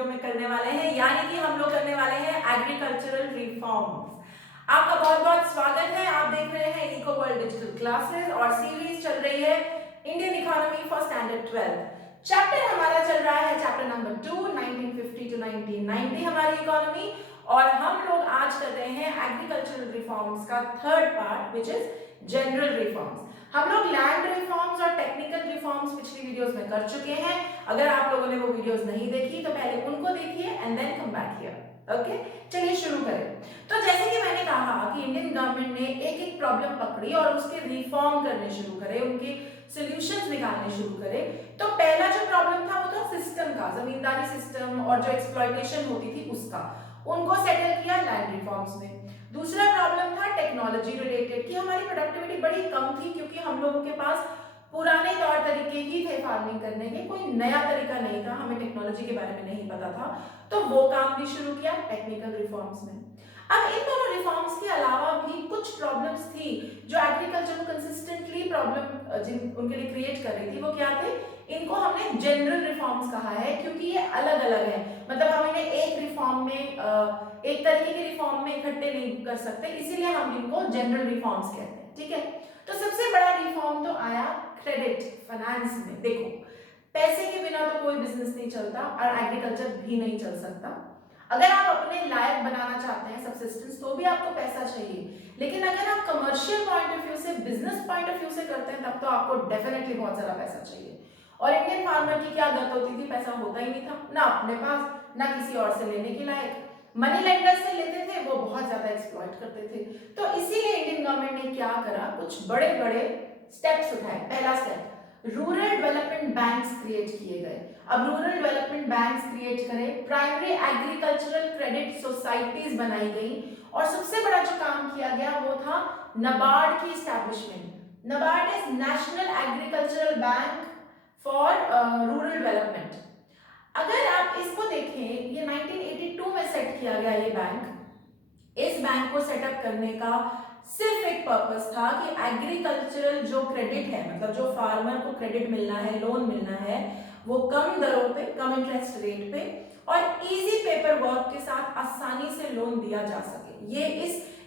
Video में करने वाले हैं, यानी कि हम लोग करने वाले हैं एग्रीकल्चरल रिफॉर्म्स। आपका बहुत बहुत स्वागत है। आप देख रहे हैं इको वर्ल्ड डिजिटल क्लासेस और सीरीज चल रही है Indian economy for standard 12। Chapter हमारा चल रहा है चैप्टर नंबर 2 1950 टू 1990 हमारी इकोनॉमी, और हम लोग आज कर रहे हैं एग्रीकल्चरल रिफॉर्म्स का third part which is general reforms. हम लोग लैंड रिफॉर्म्स और टेक्निकल रिफॉर्म्स पिछली वीडियोस में कर चुके हैं। अगर आप लोगों ने वो वीडियोस नहीं देखी तो पहले उनको देखिए and then come back here. Okay, चलिए शुरू करें। तो जैसे कि मैंने कहा कि इंडियन गवर्नमेंट ने एक एक प्रॉब्लम पकड़ी और उसके रिफॉर्म करने शुरू करे, उनके सॉल्यूशंस निकालने शुरू करे। तो पहला जो प्रॉब्लम था वो था सिस्टम का, जमींदारी सिस्टम और जो एक्सप्लॉयटेशन होती थी उसका, उनको सेटल किया लैंड रिफॉर्म्स में। दूसरा प्रॉब्लम था टेक्नोलॉजी रिलेटेड कि हमारी प्रोडक्टिविटी बड़ी कम थी क्योंकि हम लोगों के पास पुराने तौर तरीके ही थे फार्मिंग करने के, कोई नया तरीका नहीं था, हमें टेक्नोलॉजी के बारे में नहीं पता था। तो वो काम भी शुरू किया टेक्निकल रिफॉर्म्स में। अब इन दोनों रिफॉर्म्स के अलावा भी कुछ प्रॉब्लम्स थी जो एग्रीकल्चर को कंसिस्टेंटली प्रॉब्लम जिन उनके लिए क्रिएट कर रही थी। वो क्या थे? इनको हमने जनरल रिफॉर्म्स कहा है क्योंकि ये अलग अलग है। मतलब हम इन्हें एक रिफॉर्म में एक तरीके के रिफॉर्म में इकट्ठे नहीं कर सकते, इसीलिए हम इनको जनरल रिफॉर्म्स कहते हैं। ठीक है, तो सबसे बड़ा रिफॉर्म तो आया क्रेडिट फाइनेंस में। देखो, पैसे के बिना तो कोई बिजनेस नहीं चलता और एग्रीकल्चर भी नहीं चल सकता। अगर आप अपने लायक बनाना चाहते हैं सब्सिस्टेंस तो भी आपको पैसा चाहिए, लेकिन अगर आप कमर्शियल पॉइंट ऑफ व्यू से, बिजनेस पॉइंट ऑफ व्यू से करते हैं तब तो आपको डेफिनेटली बहुत सारा पैसा चाहिए। और इंडियन फार्मर की क्या गत होती थी? पैसा होता ही नहीं था, ना अपने पास ना किसी और से लेने के लायक। मनी लेंडर्स से लेते थे, वो बहुत ज्यादा एक्सप्लॉइट करते थे। तो इसीलिए इंडियन गवर्नमेंट ने क्या करा, कुछ बड़े बड़े स्टेप्स उठाए। पहला step, rural development banks create किए गए। अब रूरल डेवलपमेंट बैंक्स क्रिएट करे, प्राइमरी एग्रीकल्चरल क्रेडिट सोसाइटीज बनाई गई, और सबसे बड़ा जो काम किया गया वो था नबार्ड की establishment. NABARD is national agricultural bank for rural development. अगर आप इसको देखें, ये 1982 में सेट किया गया ये बैंक। इस बैंक को सेटअप करने का सिर्फ एक पर्पस था कि एग्रीकल्चरल जो क्रेडिट है, मतलब जो फार्मर को क्रेडिट मिलना है, लोन मिलना है, वो कम दरों पे, कम इंटरेस्ट रेट पे और इजी पेपर वर्क के साथ आसानी से लोन दिया जा सके। ये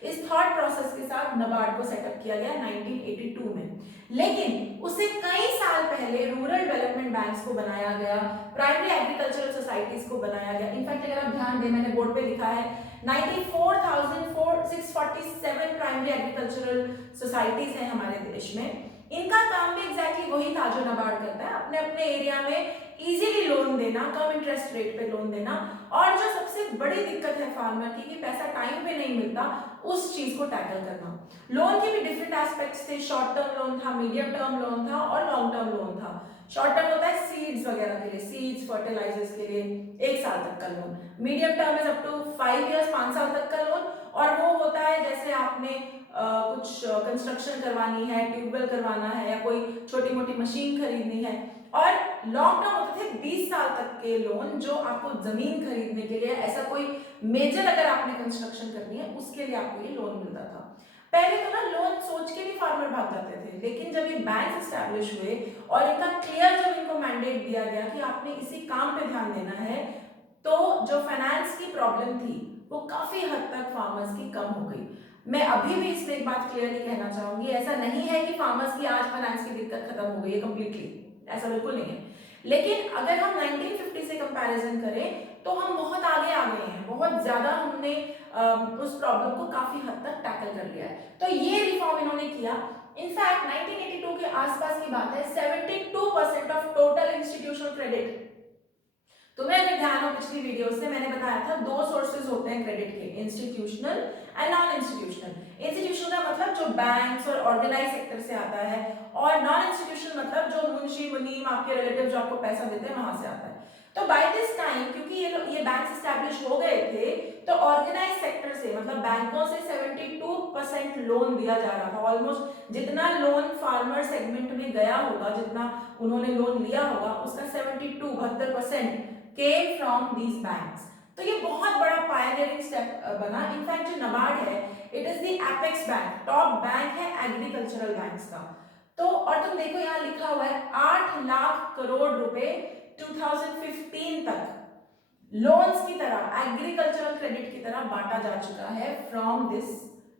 इस थॉट प्रोसेस के साथ नबार्ड को सेटअप किया गया 1982 में। लेकिन उससे कई साल पहले रूरल डेवलपमेंट बैंक्स को बनाया गया, प्राइमरी एग्रीकल्चरल सोसाइटीज को बनाया गया। इनफैक्ट अगर आप ध्यान दें, मैंने बोर्ड पे लिखा है 94,647 प्राइमरी एग्रीकल्चरल सोसाइटीज हैं हमारे देश में। इनका काम भी एग्जैक्टली वही था जो नबार्ड करता है, अपने अपने एरिया में इजीली लोन देना, कम इंटरेस्ट रेट पे लोन देना, और जो सबसे बड़ी दिक्कत है फार्मर की कि पैसा टाइम पे नहीं मिलता, उस चीज को टैकल करना। लोन के भी डिफरेंट एस्पेक्ट्स थे। शॉर्ट टर्म लोन था, मीडियम टर्म लोन था और लॉन्ग टर्म लोन था। शॉर्ट टर्म होता है सीड्स वगैरह के लिए, सीड्स फर्टिलाइजर्स के लिए 1 साल तक का loan. Medium term is up to 5 years, 5 साल तक का लोन। और वो होता है जैसे आपने कुछ कंस्ट्रक्शन करवानी है, ट्यूबवेल करवाना है या कोई छोटी मोटी मशीन खरीदनी है। और लॉन्ग टर्म होते थे 20 साल तक के लोन, जो आपको जमीन खरीदने के लिए, ऐसा कोई मेजर अगर आपने कंस्ट्रक्शन करनी है उसके लिए आपको ये लोन मिलता था। पहले तो ना लोन सोच के भी फार्मर भाग जाते थे, लेकिन जब ये बैंक एस्टैब्लिश हुए और इनका क्लियर जब इनको मैंडेट दिया गया कि आपने इसी काम पे ध्यान देना है, तो जो फाइनेंस की प्रॉब्लम थी वो काफी हद तक फार्मर्स की कम हो गई। मैं अभी भी इसमें एक बात क्लियरली कहना चाहूंगी, ऐसा नहीं है कि फार्मर्स की आज फाइनेंस की दिक्कत खत्म हो गई है कंप्लीटली, ऐसा बिल्कुल नहीं है। लेकिन अगर हम 1950 से कंपैरिजन करें तो हम बहुत आगे आ गए हैं, बहुत ज्यादा हमने उस प्रॉब्लम को काफी हद तक टैकल कर लिया है। तो ये रिफॉर्म इन्होंने किया। इनफैक्ट 1982 के आसपास की बात है, 72% ऑफ टोटल इंस्टीट्यूशनल क्रेडिट। तुम्हें अगर ध्यान हो पिछली वीडियो से, मैंने बताया था 2 सोर्सेज होते हैं क्रेडिट के, institutional and non institutional. Institutional का मतलब जो बैंक्स और ऑर्गेनाइज सेक्टर से आता है, और नॉन इंस्टीट्यूशनल मतलब जो मुंशी मुनीम, आपके रिलेटिव जो आपको पैसा देते हैं, वहां से आता है। तो बाय दिस टाइम, क्योंकि ये बैंक्स एस्टैब्लिश हो गए थे, तो ऑर्गेनाइज सेक्टर से, मतलब बैंकों से 72% लोन दिया जा रहा था। ऑलमोस्ट जितना लोन फार्मर सेगमेंट में गया होगा, जितना उन्होंने लोन लिया होगा, उसका 72% came from these banks। तो ये बहुत बड़ा पायनियरिंग स्टेप बना। इनफैक्ट जो नबार्ड है, it is the apex bank, top bank है एग्रीकल्चरल बैंक्स का। तो और तुम देखो यहाँ लिखा हुआ है 8 लाख करोड़ रुपए 2015 तक लोन्स की तरह, एग्रीकल्चरल क्रेडिट की तरह बांटा जा चुका है फ्रॉम दिस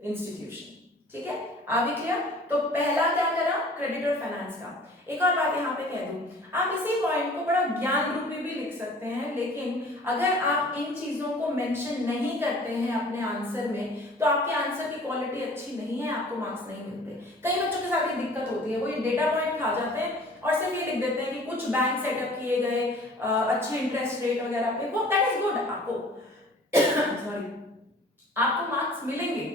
इंस्टीट्यूशन। ठीक है, आ भी क्लियर? तो पहला क्या करा, क्रेडिट और फाइनेंस का। एक और बात यहाँ पे कह दूं, आप इसी पॉइंट को बड़ा ज्ञान रूपी भी लिख सकते हैं, लेकिन अगर आप इन चीजों को मेंशन नहीं करते हैं अपने आंसर में तो आपके आंसर की क्वालिटी अच्छी नहीं है, आपको मार्क्स नहीं मिलते। कई बच्चों के साथ ये दिक्कत होती है, वो ये डेटा पॉइंट खा जाते हैं और सिर्फ ये लिख देते हैं कि कुछ बैंक सेटअप किए गए अच्छे इंटरेस्ट रेट वगैरह पे, वो दैट इज गुड, आपको सॉरी आपको मार्क्स मिलेंगे,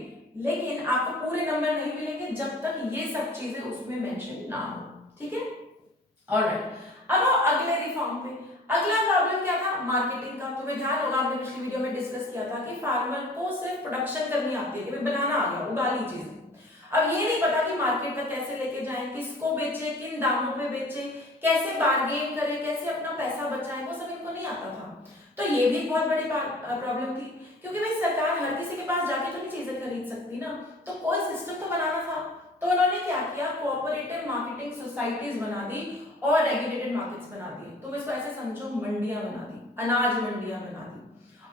लेकिन आपको पूरे नंबर नहीं मिलेंगे जब तक ये सब चीजें उसमें मेंशन ना हो। ठीक है, ऑलराइट। अब आओ अगले रिफॉर्म पे। अगला प्रॉब्लम क्या था, मार्केटिंग का। तुम्हें ध्यान होगा, हमने पिछली वीडियो में डिस्कस किया था कि फार्मर को सिर्फ प्रोडक्शन करनी आती है, कि बनाना आ गया, उगा ली चीज। अब ये नहीं पता कि मार्केट तक कैसे लेके जाएं, किसको बेचे, किन दामों पे बेचे, कैसे बार्गेन करें, कैसे अपना पैसा बचाएं, वो सब इनको नहीं आता था। तो ये भी बहुत बड़ी प्रॉब्लम थी, क्योंकि भाई सरकार हर किसी के पास जाके तो नहीं चीजें खरीद सकती ना, तो कोई सिस्टम तो बनाना था। तो उन्होंने क्या किया, कोऑपरेटिव मार्केटिंग सोसाइटीज बना दी और रेगुलेटेड मार्केट्स बना दिए। तुम इसको ऐसे समझो, मंडियां बना दी, अनाज मंडियां बना दी।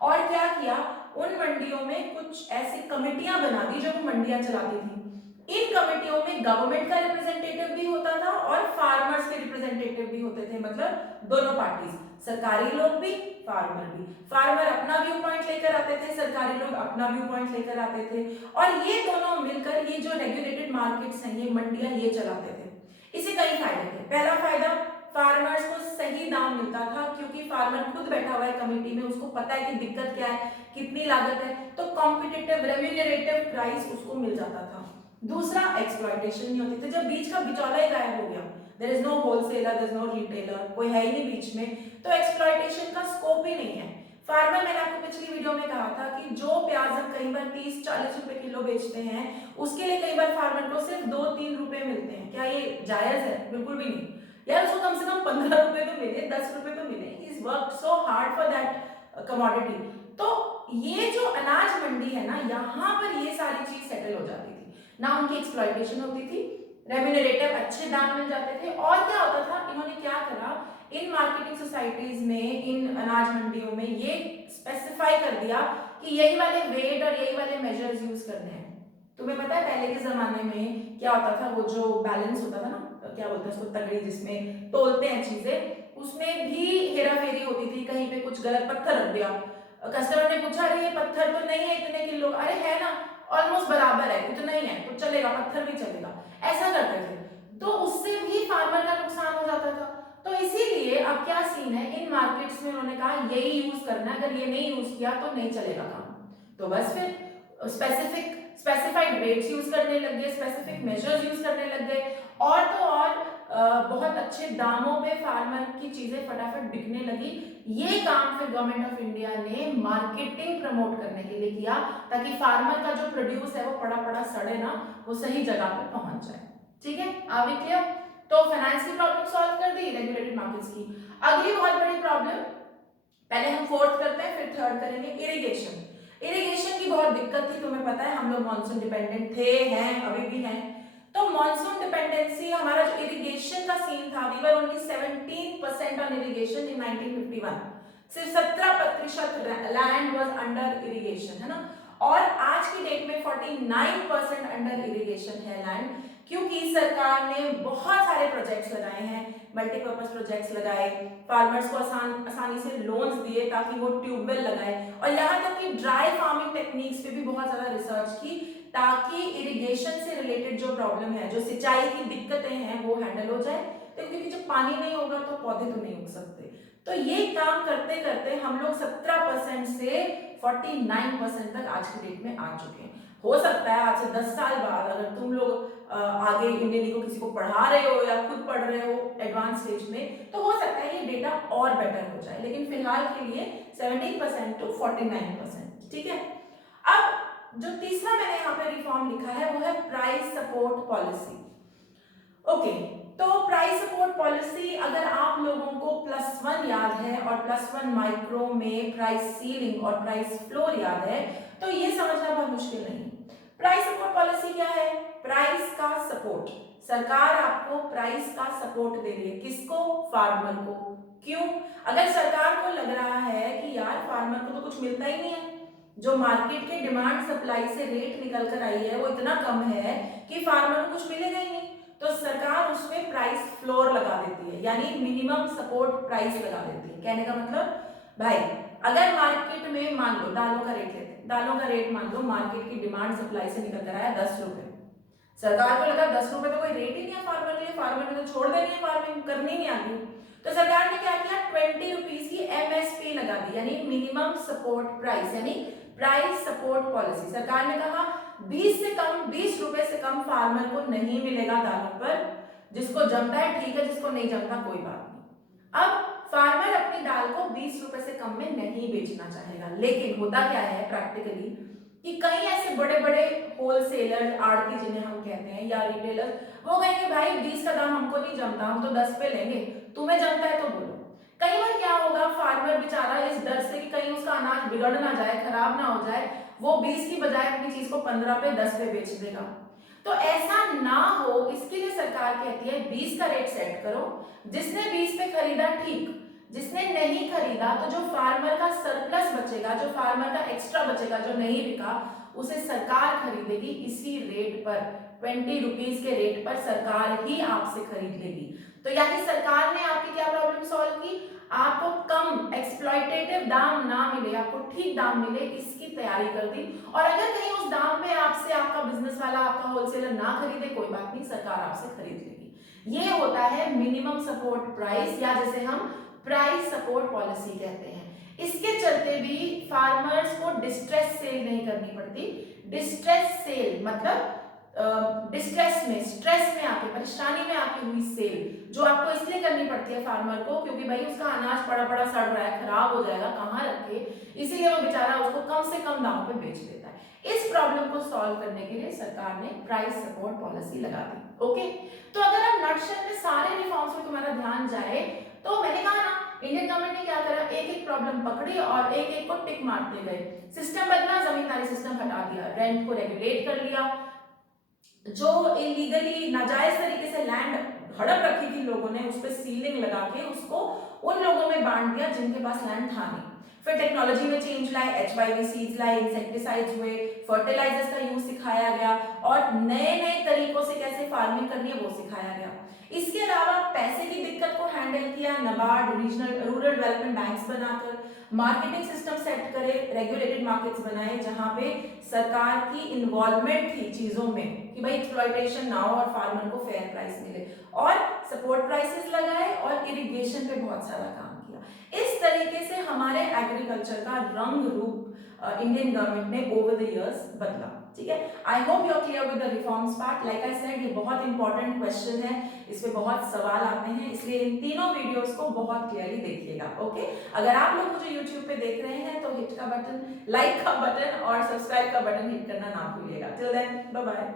और क्या किया, उन मंडियों में कुछ ऐसी कमेटियां बना दी जो मंडियां चलाती थी। इन कमेटियों में गवर्नमेंट का रिप्रेजेंटेटिव भी होता था और फार्मर्स के रिप्रेजेंटेटिव भी होते थे, मतलब दोनों पार्टीज, सरकारी लोग भी, फार्मर भी। फार्मर अपना व्यू पॉइंट लेकर आते थे, सरकारी लोग अपना व्यू पॉइंट लेकर आते थे, और ये दोनों मिलकर ये जो रेगुलेटेड मार्केट्स हैं, ये मंडियां ये चलाते थे। इससे कई फायदे थे। पहला फायदा, फार्मर्स को सही दाम मिलता था, क्योंकि फार्मर खुद बैठा हुआ है कमेटी में, उसको पता है कि दिक्कत क्या है, कितनी लागत है, तो कॉम्पिटिटिव रेम्यूनरेटिव प्राइस उसको मिल जाता था। दूसरा, एक्सप्लॉयटेशन नहीं होती थी। जब बीच का बिचौला ही गायब हो गया, there is no wholesaler, there is no retailer, कोई है ही नहीं बीच में, तो एक्सप्लॉयटेशन का स्कोप ही नहीं है। फार्मर, मैंने आपको पिछली वीडियो में कहा था कि जो प्याज हम कई बार 30-40 रुपए किलो बेचते हैं, उसके लिए कई बार फार्मर को सिर्फ 2-3 रुपए मिलते हैं। क्या ये जायज है? बिल्कुल भी नहीं यार, उसको कम से कम 15 रुपए तो मिले, 10 रुपए तो मिले। He is work so hard for that commodity. तो ये जो अनाज मंडी है ना, यहाँ पर ये सारी चीज सेटल हो जाती थी ना, उनकी एक्सप्लॉयटेशन होती थी, रेम्यूनरेटिव अच्छे दाम मिल जाते थे। और क्या होता था, इन्होंने क्या करा, इन मार्केटिंग सोसाइटीज में, इन अनाज मंडियों में ये स्पेसिफाई कर दिया कि यही वाले वेट और यही वाले मेजर्स यूज करने हैं। तुम्हें पता है पहले के जमाने में क्या होता था, वो जो बैलेंस होता था ना, क्या बोलते हैं उसको, तगड़ी, जिसमें तोलते हैं चीजें, उसमें भी हेरा फेरी होती थी। कहीं पे कुछ गलत पत्थर रख दिया, कस्टमर ने पूछा, अरे ये पत्थर तो नहीं है इतने किलो, अरे है ना, ऑलमोस्ट बराबर है, इतना नहीं है तो चलेगा, पत्थर भी चलेगा, ऐसा करते थे। तो उससे भी फार्मर का नुकसान हो जाता था। तो इसीलिए अब क्या सीन है, इन मार्केट्स में उन्होंने कहा यही यूज करना है, अगर ये नहीं यूज किया तो नहीं चलेगा काम। तो बस फिर स्पेसिफाइड रेट्स यूज करने लग गए, स्पेसिफिक मेजर्स यूज करने लग गए, और तो और बहुत अच्छे दामों पे फार्मर की चीजें फटाफट बिकने लगी। ये काम फिर गवर्नमेंट ऑफ इंडिया ने मार्केटिंग प्रमोट करने के लिए किया, ताकि फार्मर का जो प्रोड्यूस है वो पड़ा पड़ा सड़े ना, वो सही जगह पे पहुंच जाए। ठीक है, आ भी क्लियर? तो फाइनेंस की प्रॉब्लम सॉल्व कर दी, रेगुलेटेड मार्केट्स की। अगली बहुत बड़ी प्रॉब्लम, पहले हम फोर्थ करते हैं फिर थर्ड करेंगे, इरिगेशन। इरिगेशन की बहुत दिक्कत थी, तुम्हें पता है हम लोग मानसून डिपेंडेंट थे, हैं, अभी भी हैं। तो मानसून डिपेंडेंसी, हमारा जो इरिगेशन का सीन था, we were only 17% on irrigation in 1951। सिर्फ 17% लैंड वाज अंडर इरिगेशन, है ना। और आज की डेट में 49% अंडर इरिगेशन है लैंड, क्योंकि सरकार ने बहुत सारे प्रोजेक्ट्स लगाए हैं, मल्टीपर्पज प्रोजेक्ट्स लगाए, फार्मर्स को आसानी से लोन्स दिए ताकि वो ट्यूबवेल लगाए, और यहाँ तक कि ड्राई फार्मिंग टेक्निक्स पे भी बहुत ज्यादा रिसर्च की, ताकि इरिगेशन से रिलेटेड जो प्रॉब्लम है, जो सिंचाई की दिक्कतें हैं, वो हैंडल हो जाए। तो क्योंकि जब पानी नहीं होगा तो पौधे तो नहीं उग सकते। तो ये काम करते करते हम लोग 17% से 49% तक आज की डेट में आ चुके हैं। हो सकता है आज से 10 साल बाद अगर तुम लोग आगे इंडियन को किसी को पढ़ा रहे हो या खुद पढ़ रहे हो एडवांस स्टेज में, तो हो सकता है ये डेटा और बेटर हो जाए, लेकिन फिलहाल के लिए 17% टू 49%। ठीक है, अब जो तीसरा मैंने यहाँ पे रिफॉर्म लिखा है वो है प्राइस सपोर्ट पॉलिसी। ओके, तो प्राइस सपोर्ट पॉलिसी, अगर आप लोगों को +1 याद है और +1 माइक्रो में प्राइस सीलिंग और प्राइस फ्लोर याद है, तो ये समझना बहुत मुश्किल नहीं। प्राइस सपोर्ट पॉलिसी क्या है? प्राइस का सपोर्ट, सरकार आपको प्राइस का सपोर्ट दे रही है। किसको? फार्मर को। क्यों? अगर सरकार को लग रहा है कि यार फार्मर को तो कुछ मिलता ही नहीं है, जो मार्केट के डिमांड सप्लाई से रेट निकल कर आई है वो इतना कम है कि फार्मर को कुछ मिलेगा ही नहीं, तो सरकार उसमें प्राइस फ्लोर लगा देती है, यानी मिनिमम सपोर्ट प्राइस लगा देती है। कहने का मतलब भाई, अगर मार्केट में मान लो दालों का रेट लेते हैं, दालों का रेट मान लो मार्केट की डिमांड सप्लाई से निकल कर आया 10 रुपए, सरकार को लगा 10 रुपए तो कोई रेट ही नहीं है फार्मर के लिए, फार्मर ने तो छोड़ देनी है, फार्मिंग करनी नहीं आती, तो सरकार ने क्या किया, 20 रुपीज की एमएसपी लगा दी, यानी मिनिमम सपोर्ट प्राइस, यानी प्राइस सपोर्ट पॉलिसी। सरकार ने कहा 20 रुपए से कम फार्मर को नहीं मिलेगा दालों पर, जिसको जमता है ठीक है, जिसको नहीं जमता कोई बात नहीं। अब फार्मर अपनी दाल को 20 रुपए से कम में नहीं बेचना चाहेगा, लेकिन होता क्या है प्रैक्टिकली कि कई ऐसे बड़े बड़े होलसेलर, आड़ती जिन्हें हम कहते हैं, या रिटेलर, वो कहेंगे भाई 20 का दाम हमको नहीं जमता, हम तो 10 पे लेंगे, तुम्हें जमता है तो बोलो। कई बार क्या होगा, फार्मर बेचारा इस डर से कि कहीं उसका अनाज बिगड़ ना जाए, खराब ना हो जाए, वो 20 की बजाय अपनी चीज को 15 पे 10 पे बेच देगा। तो ऐसा ना हो इसके लिए सरकार कहती है 20 का रेट सेट करो, जिसने 20 पे खरीदा ठीक, जिसने नहीं खरीदा तो जो फार्मर का सरप्लस बचेगा, जो फार्मर का एक्स्ट्रा बचेगा, जो नहीं बिका, उसे सरकार खरीदेगी इसी रेट पर, 20 रुपीज के रेट पर सरकार ही आपसे खरीद लेगी। तो यानी सरकार ने आपकी क्या प्रॉब्लम सॉल्व की, आपको कम एक्सप्लॉइटेटिव दाम ना मिले, आपको ठीक दाम मिले, इसकी तैयारी कर दी। और अगर कहीं उस दाम पे आपसे आपका बिजनेस वाला, आपका होलसेलर ना खरीदे, कोई बात नहीं, सरकार आपसे खरीद लेगी। ये होता है मिनिमम सपोर्ट प्राइस, या जैसे हम प्राइस सपोर्ट पॉलिसी कहते हैं। इसके चलते भी फार्मर्स को डिस्ट्रेस सेल नहीं करनी पड़ती। डिस्ट्रेस सेल मतलब डिस्ट्रेस में, स्ट्रेस में आके, परेशानी में आके हुई सेल, जो आपको इसलिए करनी पड़ती है फार्मर को क्योंकि भाई उसका अनाज पड़ा पड़ा सड़ रहा है, खराब हो जाएगा, कहाँ रखे, इसीलिए वो बेचारा उसको कम से कम दामों पे बेच देता है। इस प्रॉब्लम को सॉल्व करने के लिए सरकार ने प्राइस सपोर्ट पॉलिसी लगा दी। ओके, तो अगर आप नटशेल में सारे रिफॉर्म्स में तुम्हारा ध्यान जाए, तो मैंने कहा ना, इंडियन गवर्नमेंट ने क्या करा, एक एक प्रॉब्लम पकड़ी और एक एक को टिक मारते गए। सिस्टम बदला, जमींदारी सिस्टम हटा दिया, रेंट को रेगुलेट कर लिया, जो इलीगली नाजायज तरीके से लैंड हड़प रखी थी लोगों ने, उस पर सीलिंग लगा के उसको उन लोगों में बांट दिया जिनके पास लैंड था नहीं। फिर टेक्नोलॉजी में चेंज लाए, एचवाईवी सीड्स लाए, इंसेक्टिसाइड्स हुए, फर्टिलाइजर्स का यूज सिखाया गया, और नए नए तरीकों से कैसे फार्मिंग करनी है वो सिखाया गया। इसके अलावा पैसे की दिक्कत को हैंडल किया NABARD, regional rural development banks बनाकर, मार्केटिंग सिस्टम सेट करे, रेगुलेटेड मार्केट्स बनाए जहां पे सरकार की इन्वॉल्वमेंट थी चीजों में कि भाई एक्सप्लॉयटेशन ना हो और फार्मर को फेयर प्राइस मिले, और सपोर्ट प्राइसेस लगाए और इरिगेशन पे बहुत सारा काम किया। इस तरीके से हमारे एग्रीकल्चर का रंग रूप इंडियन गवर्नमेंट ने ओवर द इयर्स बदला। ठीक है, I hope you are clear with the reforms part. Like I said, ये बहुत इंपॉर्टेंट क्वेश्चन है, इसमें बहुत सवाल आते हैं, इसलिए इन तीनों वीडियोस को बहुत क्लियरली देखिएगा। ओके, अगर आप लोग मुझे यूट्यूब पे देख रहे हैं तो हिट का बटन, लाइक का बटन और सब्सक्राइब का बटन हिट करना ना भूलिएगा। Till then, bye bye.